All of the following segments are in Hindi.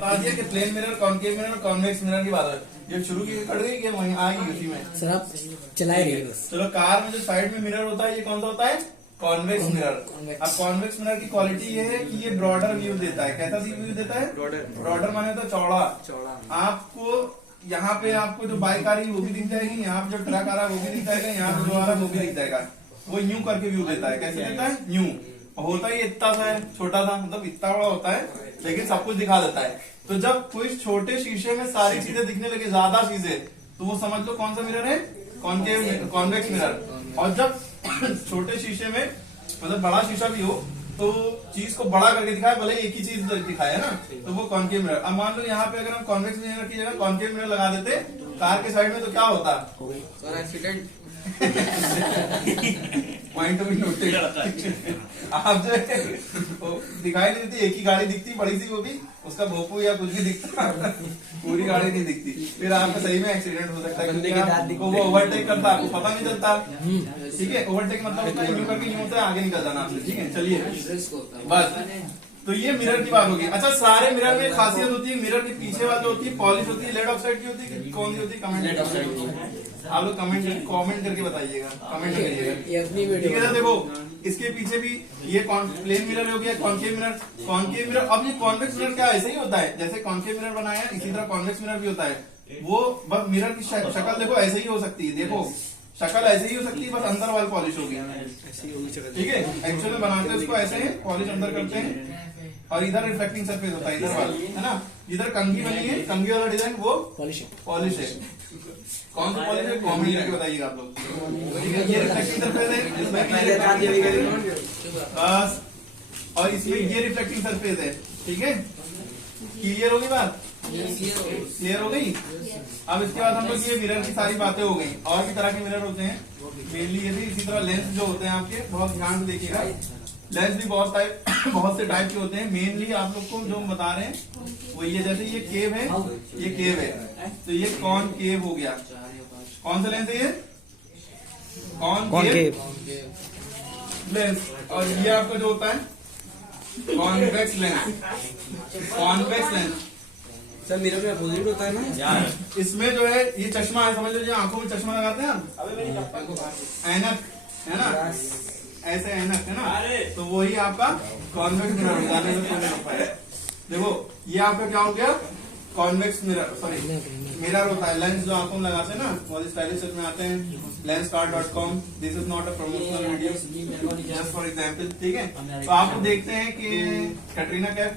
बता दिया कि प्लेन मिरर, कॉनकेव मिरर और कॉन्वेक्स मिरर की बात है। ये शुरू की कर रही है कि वहीं आएगी उसी में सर आप चलाए रहिए बस। चलो, कार में जो साइड में मिरर होता है ये कौन सा होता है? Convex mirror. अब कॉन्वेक्स मिरर की क्वालिटी ये है कि ये ब्रॉडर व्यू देता है। कैसा व्यू देता है? ब्रॉडर माने होता है चौड़ा। आपको यहाँ पे आपको जो बाइक आ रही है वो भी दिख जाएगी, यहाँ पे जो ट्रक आ रहा है वो भी दिख जाएगा, यहाँ पे जो आ रहा है वो भी दिख जाएगा। वो यूं करके व्यू देता है। कैसे देता है? यूं। होता ही इतना सा है, छोटा सा, मतलब इतना बड़ा होता है, लेकिन सब कुछ दिखा देता है। तो जब कोई छोटे शीशे में सारी चीजें दिखने लगे, ज्यादा चीजें, तो वो समझ लो कौन सा मिरर है? Concave, convex mirror. और जब छोटे शीशे में, मतलब बड़ा शीशा भी हो, तो चीज को बड़ा करके दिखाए, भले एक ही चीज दिखाए ना, तो वो कॉनकेव मिरर। अब मान लो यहाँ पे अगर हम कॉन्वेक्स मिरर की जगह कॉनकेव मिरर लगा देते कार के साइड में, तो क्या होता? एक्सीडेंट। पॉइंट भी नोटेड। आप जो है दिखाई नहीं देती, एक ही गाड़ी दिखती बड़ी सी, वो भी उसका भोपू या कुछ भी दिखता, पूरी गाड़ी नहीं दिखती। फिर आपका सही में एक्सीडेंट हो सकता है, क्योंकि वो ओवरटेक करता, आपको पता नहीं चलता। ठीक है, ओवरटेक मतलब होता है यूं करके यूं होता है, आगे निकल जाना आपसे। ठीक है, चलिए बस। तो ये मिरर की बात होगी। अच्छा, सारे मिरर में खासियत होती है, मिरर के पीछे वाली होती है पॉलिश होती है, लेड ऑक्साइड की होती है, कौन सी होती है? कमेंट आप लोग कमेंट करके बताइएगा, कमेंट करिएगा। ठीक है, देखो इसके पीछे भी ये प्लेन मिरर हो गया, कॉनकेव मिरर। कॉनकेव मिरर, अब ये कॉन्वेक्स मिरर क्या ऐसे ही होता है? जैसे कॉनकेव मिरर बनाया इसी तरह कॉन्वेक्स मिरर भी होता है। वो बस मिरर की शक्ल देखो ऐसे ही हो सकती है, देखो शक्ल ऐसे ही हो सकती है, बस अंदर वाली पॉलिश होगी। ठीक है, एक्चुअल में बनाते हैं उसको ऐसे हैं, पॉलिश अंदर करते हैं, और इधर रिफ्लेक्टिंग सरफेस होता है, इधर वाला है ना। इधर कंघी बनी है, कंघी वाला डिजाइन वो पॉलिश है। कौन सा पॉलिश है? कॉमेंट करके बताइएगा आप लोग। ठीक है, ये रिफ्लेक्टिंग सरफेस है, इसमें बस, और इसमें ये रिफ्लेक्टिंग सरफेस है। ठीक है, क्लियर होगी बात? क्लियर हो गई? अब इसके बाद हम लोग ये मिरर की सारी बातें हो गई। और भी तरह के मिरर होते हैं, मेनली ये भी इसी तरह लेंस जो होते हैं आपके, बहुत ध्यान से देखिएगा। लेंस भी बहुत से टाइप के होते हैं। मेनली आप लोग को जो हम बता रहे हैं वो ये, जैसे ये केव है, ये केव है, तो ये कॉनकेव हो गया। कौन सा लेंस है ये? Concave lens. और ये आपका जो होता है convex lens. Convex lens sir mirror में अपोजिट होता है ना? इसमें जो है ये चश्मा है, समझ लीजिए आंखों में चश्मा लगाते हैं हम, ऐनक है ना, ऐसे ऐनक है ना, तो वही आपका कॉन्वेक्स मिरर होता है। देखो ये आपका क्या हो गया? कॉन्वेक्स मिरर, सॉरी मिरर होता है। लेंस जो आंखों में लगाते हैं ना, बहुत स्टाइलिश में आते हैं, lenscard.com। This is not a promotional video, just for example. ठीक है, तो आप देखते हैं कि कैटरीना कैफ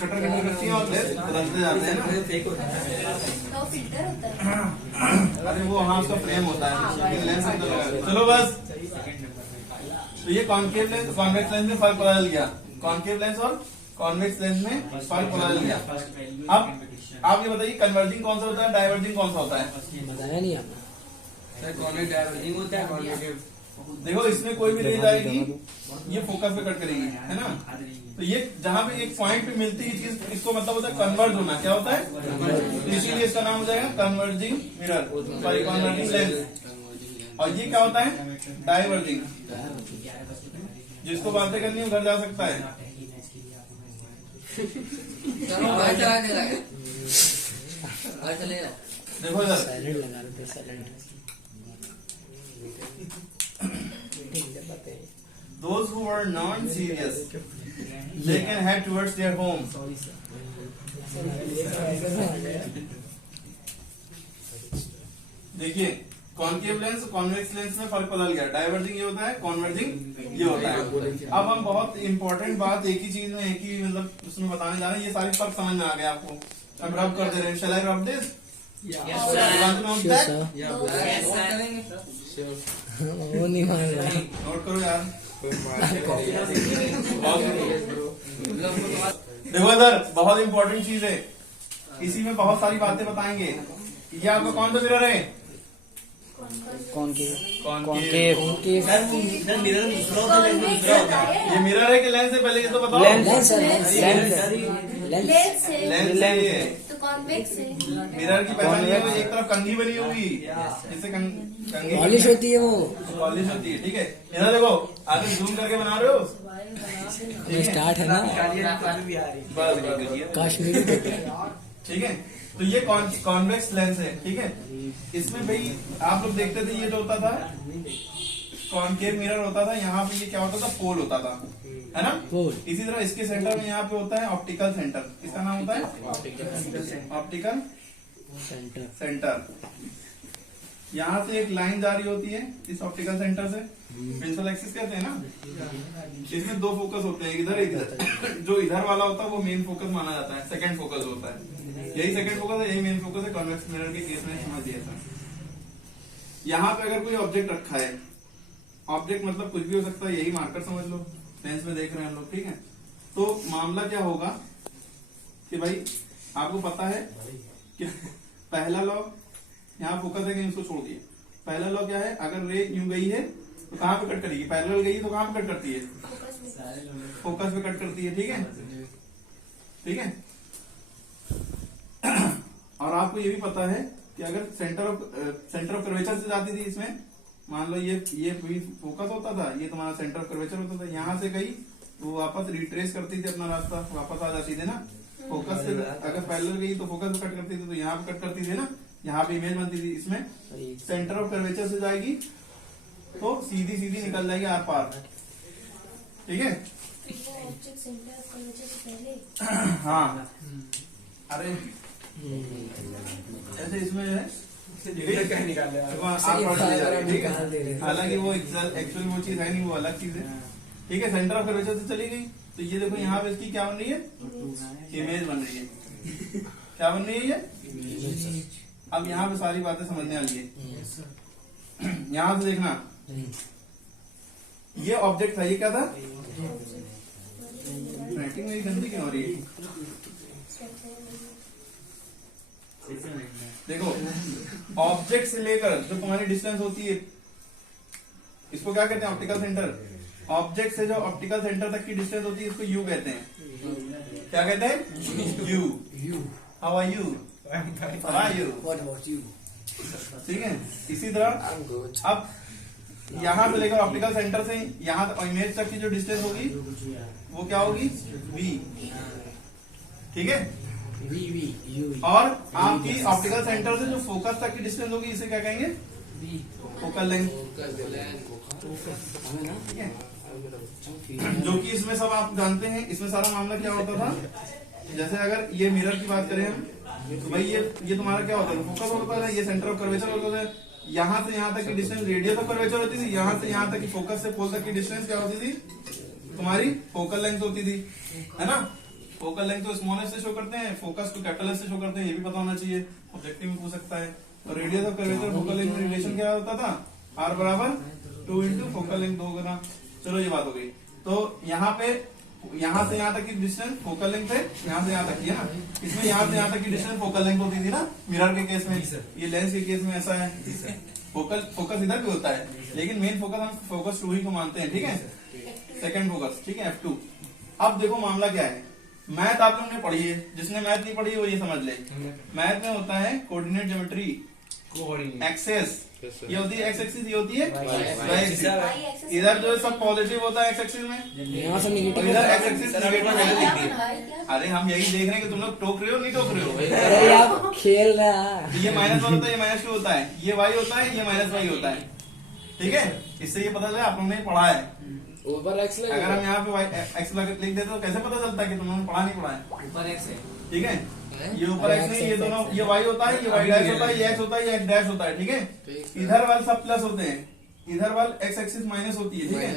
कटर करती है और बदलते जाते हैं ना, तो फिल्टर होता है। अरे वो हाँ उसका फ्रेम होता है, लेंस अंदर लगा। चलो बस, तो ये कॉनकेव लेंस, कॉन्वेक्स लेंस में फर्क पता चल गया। कॉनकेव लेंस और कॉन्वेक्स लेंस में फर्क पता चल गया। अब आप ये बताइए कन्वर्जिंग कौन सा होता है, डाइवर्जिंग कौन सा होता है? बताया नहीं आपने। सर कॉन्वेक्स डाइवर्जिंग होता है, कॉन्वेक्स। देखो इसमें कोई भी रेज आएगी, ये फोकस पे कट करेगी, है ना। तो ये जहां पे एक पॉइंट पे मिलती है चीज, इसको मतलब होता है कन्वर्ज होना। क्या होता है? तो इसीलिए इसका नाम हो जाएगा converging mirror, sorry converging lens. और ये क्या होता है? डाइवर्जिंग। जिसको बातें करनी हो घर जा सकता है। देखो इधर, साइलेंट लगा रहे थे, silent. those who were non-serious they can head towards their home. देखिए कॉनकेव लेंस, कॉन्वेक्स लेंस में फर्क बदल गया। डाइवर्जिंग ये होता है, कॉन्वर्जिंग ये होता है। अब हम बहुत इंपॉर्टेंट बात एक ही चीज में, एक ही मतलब उसमें बताने जा रहे हैं। ये सारी फर्क समझ में आ गया आपको। अब रब कर दे रहे हैं। शैल आई रब दिस? वो नहीं मान रहा। नोट करो यार। देखो इधर बहुत इंपॉर्टेंट चीज है, इसी में बहुत सारी बातें बताएंगे। ये आपका कौन सा मिरर है? कॉनकेव। ये मिरर है कि लेंस है? पहले ये तो बताओ। लेंस है। तो कॉन्वेक्स है। मिरर की पहचान ये है, एक तरफ कंघी बनी होगी, जैसे कंघी पॉलिश होती है, वो पॉलिश होती है। ठीक है, इधर देखो, आगे जूम करके बना रहे हो। ये स्टार्ट है ना भी आ रही बस बस कश्मीरी टोपी। ठीक है। तो ये कॉन्वेक्स लेंस है। ठीक है। इसमें भाई आप लोग देखते थे ये जो होता था कॉनकेव मिरर होता था, यहाँ पे ये क्या होता था, पोल होता था, है ना। पोल। इसी तरह इसके सेंटर में यहाँ पे होता है ऑप्टिकल सेंटर। इसका नाम होता है ऑप्टिकल सेंटर। सेंटर। यहाँ से एक लाइन जारी होती है इस ऑप्टिकल सेंटर से, प्रिंसिपल एक्सिस कहते हैं ना। इसमें दो फोकस होते हैं, इधर एक इधर। जो इधर वाला होता है वो मेन फोकस माना जाता है, सेकंड फोकस होता है। यही सेकंड फोकस है, यही मेन फोकस है। कॉन्वेक्स मिरर के केस में समझ लिया था। यहाँ पे अगर कोई ऑब्जेक्ट रखा है, ऑब्जेक्ट मतलब कुछ भी हो सकता है, यही मार्कर समझ लो, लेंस में देख रहे हैं हम लोग। ठीक है। तो मामला क्या होगा कि भाई आपको पता है कि पहला लॉ यहाँ फोकस है, उसको छोड़ दिए। पहला लॉ क्या है, अगर रे यूं गई है तो कहाँ पे कट करेगी, पैरेलल गई तो कहाँ पे कट करती है, फोकस पे कट करती है। ठीक है। ठीक है। और आपको ये भी पता है कि अगर सेंटर ऑफ कर्वेचर से जाती थी, इसमें मान लो ये फोकस होता था, ये तुम्हारा सेंटर ऑफ कर्वेचर होता था, यहाँ से गई वो वापस रिट्रेस करती थी अपना रास्ता, वापस आ जाती थी ना। फोकस से अगर पैरेलल गई तो फोकस पे कट करती थी, तो यहाँ पे कट करती थी ना, यहाँ पे इमेज बनती थी। इसमें सेंटर ऑफ कर्वेचर से जाएगी तो सीधी सीधी निकल जाएगी आर पार। ठीक है। ऑब्जेक्ट सेंटर ऑफ कर्वेचर से पहले। हाँ। अरे ऐसे इसमें जो है क्या निकाल रहे हैं? आप पढ़ ले जा रहे हैं। ठीक निकाल दे रहे है। हैं। हालांकि वो एक्चुअल वो चीज है नहीं, वो अलग चीज है। ठीक है। सेंटर ऑफ कर्वेचर से चली गई तो ये देखो यहाँ पे इसकी क्या बन रही है, इमेज बन रही है। क्या बन रही है ये। अब यहाँ पे सारी बातें समझने वाली है। यहाँ से देखना, ये ऑब्जेक्ट था, ये क्या था। राइटिंग मेरी गंदी क्यों हो रही है। देखो ऑब्जेक्ट से लेकर जो तुम्हारी डिस्टेंस होती है, इसको क्या कहते हैं, ऑप्टिकल सेंटर। ऑब्जेक्ट से जो ऑप्टिकल सेंटर तक की डिस्टेंस होती है इसको यू कहते हैं। क्या कहते हैं, you. How are you, how are you. What about you? ठीक है। इसी तरह I'm good. अब यहाँ से लेकर ऑप्टिकल सेंटर से यहाँ इमेज तक की जो डिस्टेंस होगी वो क्या होगी, वी। ठीक है। You. और आपकी ऑप्टिकल सेंटर से जो फोकस तक की डिस्टेंस होगी इसे क्या कहेंगे, फोकल लेंथ। हमें ना ठीक है। जो कि इसमें सब आप जानते हैं, इसमें सारा मामला क्या होता था, जैसे अगर ये मिरर की बात करें हम, तो भाई ये तुम्हारा क्या होता था, फोकस होता था, ये सेंटर ऑफ कर्वेचर होता था। यहाँ से यहाँ तक की डिस्टेंस रेडियस ऑफ कर्वेचर होती थी, यहाँ से यहाँ तक की फोकस से पोल तक की डिस्टेंस क्या होती थी, तुम्हारी फोकल लेंथ होती थी, है ना। फोकल लेंथ तो स्मॉल एस से शो करते हैं, फोकस को कैपिटल एस से शो करते हैं, ये भी पता होना चाहिए, ऑब्जेक्टिव में पूछ सकता है। और radius of curvature focal length में रिलेशन क्या होता था, आर बराबर 2 इंटू फोकल लेंथ 2 गुना। चलो ये बात हो गई। तो यहाँ पे यहाँ से यहाँ तक की डिस्टेंस फोकल लेंथ है, यहाँ से यहाँ तक की है ना। इसमें यहाँ से यहाँ तक की डिस्टेंस फोकल लेंथ होती थी ना, मिरर के केस में। ये लेंस के केस में ऐसा है, फोकस इधर भी होता है, लेकिन मेन फोकस हम फोकस 2 ही को मानते हैं। ठीक है। Second focus. ठीक है, F2। अब देखो मामला क्या है, मैथ आप लोगों ने पढ़ी है, जिसने मैथ नहीं पढ़ी है वो ये समझ ले। मैथ में होता है कोऑर्डिनेट ज्योमेट्री, एक्सेस, ये होती है एक्स एक्सिस, ये होती है वाई एक्सिस। इधर जो सब पॉजिटिव होता है एक्स एक्सिस में, यहाँ से और निगेटिव। इधर एक्स एक्सिस नेगेटिव वैल्यू क्या दिखती बना है। है क्या? अरे हम यही देख रहे हैं कि तुम लोग टोक रहे हो नहीं टोक रहे हो। अरे आप खेल रहा है। तो ये -1 होता है, ये -2 होता है, ये y होता है, ये -y होता है। ठीक है। इससे ये पता चला आप लोगों ने पढ़ा है। ऊपर एक्स अगर हम यहाँ पे x लिख देते तो कैसे पता चलता है कि तुम लोगों ने पढ़ा नहीं पढ़ा है। ऊपर एक्स है। ठीक है। ये ऊपर x नहीं, ये दोनों, ये y होता है, ये y डैश होता है, ये x होता है, ये x डैश होता है। ठीक है। इधर वाले सब प्लस होते हैं, इधर वाले x एक्सिस माइनस होती है। ठीक है।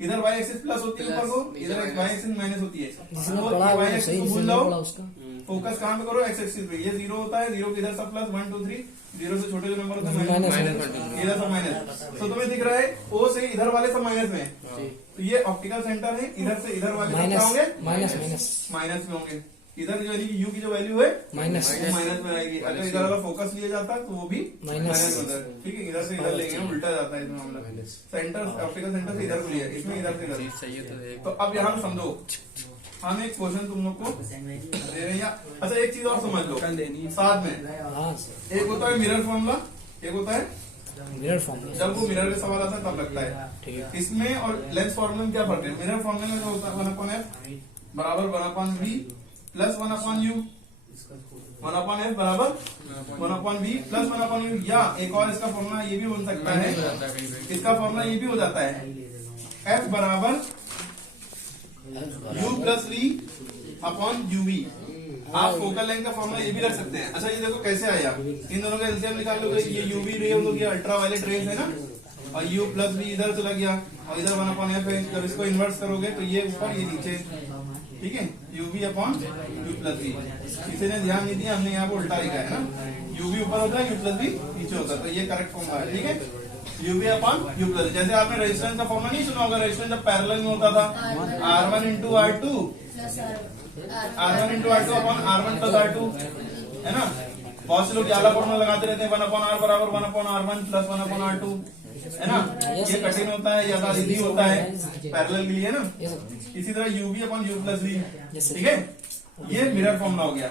इधर y एक्सिस प्लस होती है ऊपर को, इधर y एक्सिस माइनस होती है। जिसने तो पढ़ा y वो एक्सिस सही को से भूल नहीं जाओ, पढ़ा उसका। फोकस कहाँ पे करो, x एक्सिस पे। ये 0 होता है, 0 के इधर सब प्लस, 1 2 3, 0 से छोटे जो नंबर होते हैं माइनस, माइनस, इधर सब माइनस। तो तुम्हें दिख रहा है O से इधर वाले सब माइनस में, तो ये ऑप्टिकल सेंटर है, इधर से इधर वाले सब क्या होंगे, माइनस माइनस माइनस में होंगे। इधर जो यू की जो वैल्यू है माइनस। वो माइनस में आएगी। अगर इधर वाला फोकस लिया जाता है तो वो भी माइनस। माइनस होता है। ठीक है। इधर से इधर लेंगे, उल्टा जाता है इसमें मामला। सेंटर ऑप्टिकल सेंटर से इधर को लिया, इसमें इधर से इधर। तो अब यहाँ समझो, हम एक क्वेश्चन तुम लोग को दे रहे हैं। अच्छा एक चीज और समझ लो साथ में, हाँ एक होता है मिरर फॉर्मूला, एक होता है मिरर फॉर्म जब वो मिरर का सवाल आता है तब लगता है। ठीक है। इसमें और लेंस फॉर्मूले में क्या फर्क है? मिरर फॉर्मूले में जो होता है 1/f बराबर 1/v प्लस 1/u, 1/f बराबर 1/v प्लस 1/u, या एक और इसका फॉर्मूला ये भी बन सकता है, इसका फॉर्मूला ये भी हो जाता है f बराबर u plus v upon uv। आप फोकल लेंथ का फॉर्मूला ये भी रख सकते हैं। अच्छा ये देखो कैसे आया, इन दोनों का एलसीएम निकाल लोगे, ये यूवी रे हो गया, अल्ट्रावायलेट रेज है ना, और u प्लस v इधर चला गया और इधर 1/f है। जब इसको इन्वर्स करोगे तो ये ऊपर ये नीचे, ठीक है, uv upon u plus v। किसी ने ध्यान नहीं दिया, हमने यहाँ पे उल्टा लिखा है ना, uv ऊपर होता है u प्लस v नीचे होता है, तो ये करेक्ट फॉर्मूला है। ठीक है, uv अपॉन u प्लस, जैसे आपने रेजिस्टेंस का फॉर्मूला नहीं सुना होगा, रेजिस्टेंस जब पैरेलल में होता था R1 into R2 R1 into R2 upon R1 plus R2, है ना। बहुत से लोग ज्यादा फॉर्मूला लगाते रहते हैं, 1/r बराबर 1/r1 प्लस 1/r2, है ना। ये कठिन होता है, ज्यादा इजी होता है पैरेलल के लिए ना। इसी तरह uv upon u plus v, ठीक है, ये मिरर फॉर्मूला हो गया।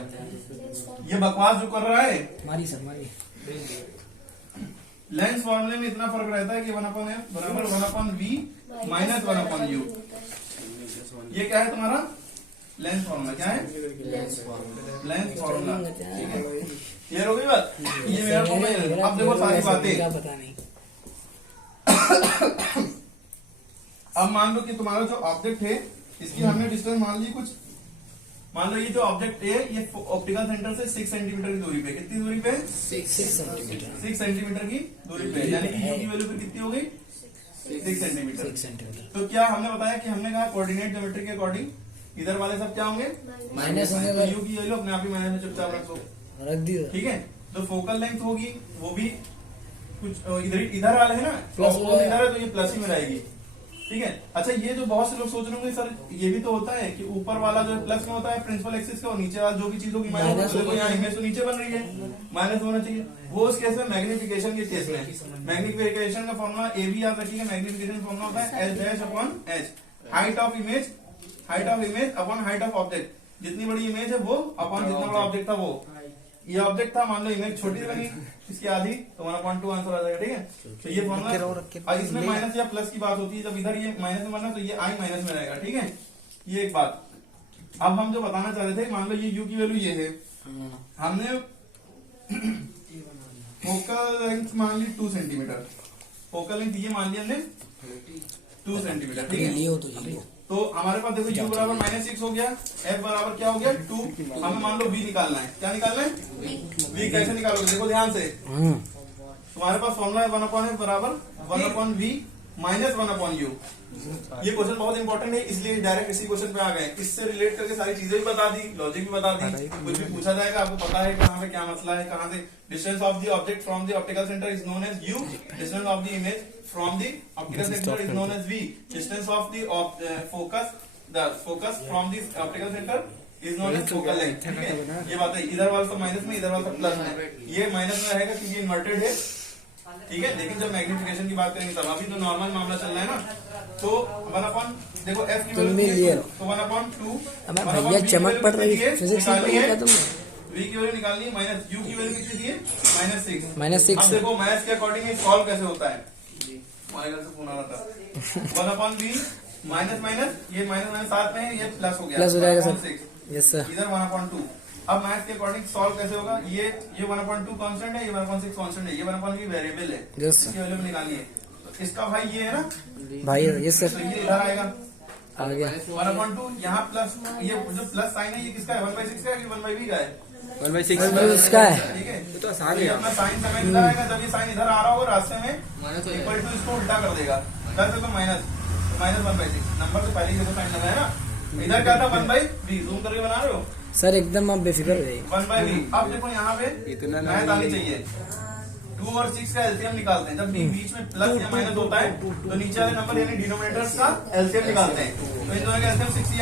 ये बकवास जो कर रहा है, मारी सर मारी। लेंस फॉर्मूले में इतना फर्क रहता है कि 1/f बराबर 1/v माइनस 1/u। ये क्या है तुम्हारा लेंस फॉर्मूला? क्या है लेंस फॉर्मूला? ठीक है, ये हो गई बात। ये मेरा फॉर्मूला। अब देखो सारी बातें, पता नहीं। अब मान लो कि तुम्हारा जो ऑब्जेक्ट है इसकी हमने डिस्टेंस मान ली कुछ, मान लो ये जो ऑब्जेक्ट है ये ऑप्टिकल सेंटर से 6 सेंटीमीटर की दूरी पे, कितनी दूरी पे? 6 सेंटीमीटर 6 सेंटीमीटर की दूरी पे, यानी कि u की वैल्यू पे कितनी हो गई? 6 सेंटीमीटर। 6 सेंटीमीटर। तो क्या हमने बताया कि हमने कहा कोऑर्डिनेट ज्योमेट्री के अकॉर्डिंग इधर वाले सब क्या होंगे? माइनस होंगे। तो u की वैल्यू अपने आप ही माइनस में चुपचाप रख दो, रख दियो। ठीक है। तो फोकल लेंथ होगी वो भी कुछ इधर वाले है ना, प्लस इधर है तो ये प्लस ही में रहेगी, ठीक है। अच्छा ये जो बहुत से लोग सोच रहे होंगे सर ये भी तो होता है कि ऊपर वाला जो प्लस में होता है प्रिंसिपल एक्सिस का, और नीचे वाला जो भी चीज होगी माइनस, देखो यहाँ इमेज तो नीचे बन रही है, माइनस होना चाहिए। वो उस केस में मैग्निफिकेशन के केस में मैग्निफिकेशन का फॉर्मूला ए भी याद रखिएगा। मैग्निफिकेशन फॉर्मूला होता है H dash upon H, height of image upon height of object. जितनी बड़ी इमेज है वो अपॉन जितना बड़ा ऑब्जेक्ट था वो। ये ऑब्जेक्ट था, मान लो इमेज छोटी बनी इसकी आधी, तो 1/2 आंसर आ जाएगा, ठीक है। तो ये फॉर्मूला, और इसमें माइनस या प्लस की बात होती है, जब इधर ये माइनस में बनना तो ये आई माइनस में रहेगा, ठीक है। ये एक बात। अब हम जो बताना चाह रहे थे, मान लो ये u की वैल्यू ये है, हमने फोकल लेंथ मान ली 2 सेंटीमीटर, फोकल लेंथ ये मान ली हमने 2 सेंटीमीटर, ठीक है। लियो तो ये लियो। तो हमारे पास देखो u बराबर -6 हो गया, f बराबर क्या हो गया 2, हमें मान लो v निकालना है। क्या निकालना है? v कैसे निकालोगे? देखो ध्यान से, तुम्हारे पास फॉर्मूला है 1/f बराबर 1/v माइनस 1/u। ये क्वेश्चन बहुत इंपॉर्टेंट है, इसलिए डायरेक्ट इसी क्वेश्चन पे आ गए। इससे रिलेट करके सारी चीजें भी बता दी, लॉजिक भी बता दी, कुछ भी पूछा जाएगा आपको पता है कहाँ पे क्या मसला है, कहाँ से। Distance of the object from the optical centre is known as u, distance of the image from the optical centre is known as v, distance of the focus from the optical centre is known as focal length, ठीक है। ये बात है, इधर वाला सब माइनस में, इधर वाला सब प्लस में। ये माइनस में रहेगा क्योंकि इन्वर्टेड है, ठीक है। लेकिन जब मैग्निफिकेशन की बात करेंगे तब, अभी तो नॉर्मल मामला चल रहा है ना। तो 1/, देखो f की वैल्यू तो 1/2, भैया चमक पड़ रही है, फिजिक्स में पढ़ी है तुमने। v की वैल्यू निकालनी है, माइनस u की वैल्यू कितनी दी है? -6। -6। अब देखो मैथ्स के अकॉर्डिंग सॉल्व कैसे होता है, हमारे घर से फोन आ रहा था। 1/v माइनस माइनस, ये माइनस साथ में है, ये प्लस हो गया, प्लस हो जाएगा 1/6, सर। Yes sir. इधर 1/2। अब मैथ के अकॉर्डिंग सॉल्व कैसे होगा? ये 1/2 कांस्टेंट है, ये 1/6 कांस्टेंट है, ये 1/v वेरिएबल है, यस इसकी वैल्यू निकालनी है। तो इसका भाई ये है ना भाई, यस तो सर। ये इधर आएगा आ गया 1/2, यहाँ प्लस, ये जो प्लस साइन है ये किसका है? 1/6 का है कि 1/v का है? 1/6 उसका है। ठीक है, तो आसान तो है। ये अपना साइन समय इधर आएगा, जब ये साइन इधर आ रहा होगा रास्ते में इक्वल टू इसको उल्टा कर देगा, कर सकते -1/6। नंबर से पहले देखो साइन लगा है ना, इधर क्या था 1/v, जूम करके बना रहे हो सर, एकदम आप बेफिक्र हो जाइए। 1/v। अब देखो यहाँ पे इतना मैथ आनी चाहिए, 2 और 6 का एलसीएम निकालते हैं। जब बीच में प्लस या माइनस होता है तो नीचे वाले नंबर यानी डिनोमिनेटर्स का एलसीएम निकालते हैं, तो इन दोनों का एलसीएम 6 ही